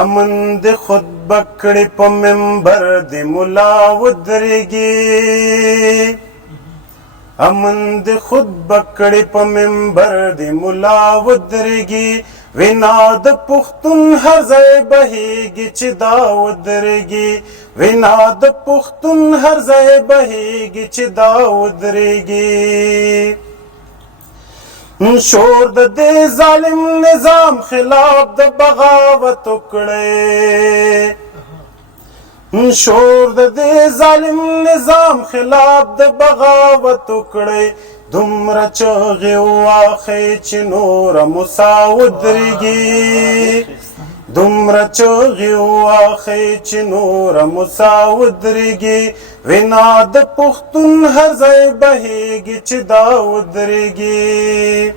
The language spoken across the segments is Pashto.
امن د خطبه کړي په منبر د ملا ودرېږي امن د خطبه کړي په منبر د ملا ودرېږي وینا د پښتون هر ځای بهیږي چې دا ودرېږي وینا د پښتون هر ځای بهیږي چې دا ودرېږي شور د دې ظالم نظام خلاف د بغاوت وکړي شور د دې ظالم نظام خلاف د بغاوت وکړي دومره چغې واخی چې نوره موسی ودرېږي دومره چغې واخی چې نوره موسی ودرېږي وینا د پښتون هر ځای بهیږي چې دا ودرېږي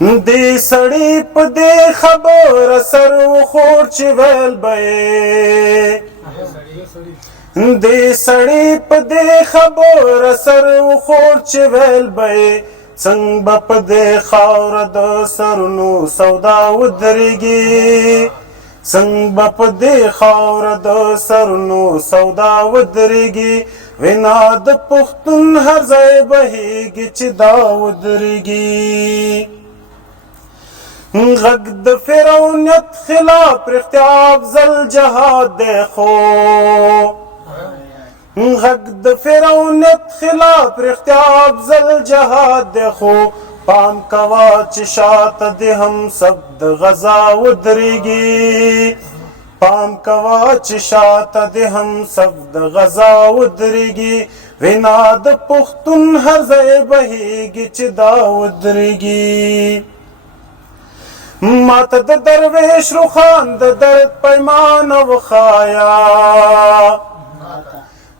دې سړي په دې خبره سر وخوړ چې ویل به دې سړي په دې خبره سر وخوړ چې ویل به څنګه به په دې خاوره د سرونو سودا ودرېږي څنګه به په دې خاوره د سرونو سودا ودرېږي وینا د پښتون هر ځای بهیږي چې دا ودرېږي غږ د فرعونیت خلاف رښتیا افضل جهاد دی خو غږ د فرعونیت خلاف رښتیا افضل جهاد دی خو پام کوه چې شاته دې هم سب د غزا ودرېږي پام کوه چې شاته دې هم سب د غزا ودرېږي وینا د پښتون هر ځای بهیږي چې دا ودرېږي ماته د درویش روخان د درد پیمانه وخایا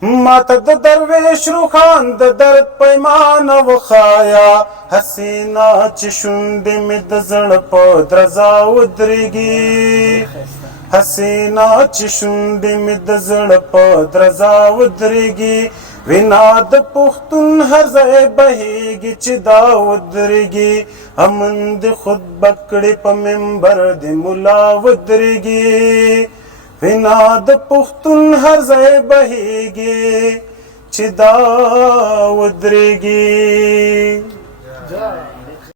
ماته د درویش روخان د درد پیمانه وخایا حسینا چې شونډې مې د زړه په درزا ودرېږي حسینا چې شونډې مې د زړه په درزا ودرېږي وینا د پښتون هر ځای بهیږي چې دا ودرېږي امن د خطبه کړي په منبر د ملا ودرېږي وینا د پښتون هر ځای بهیږي چې دا ودرېږي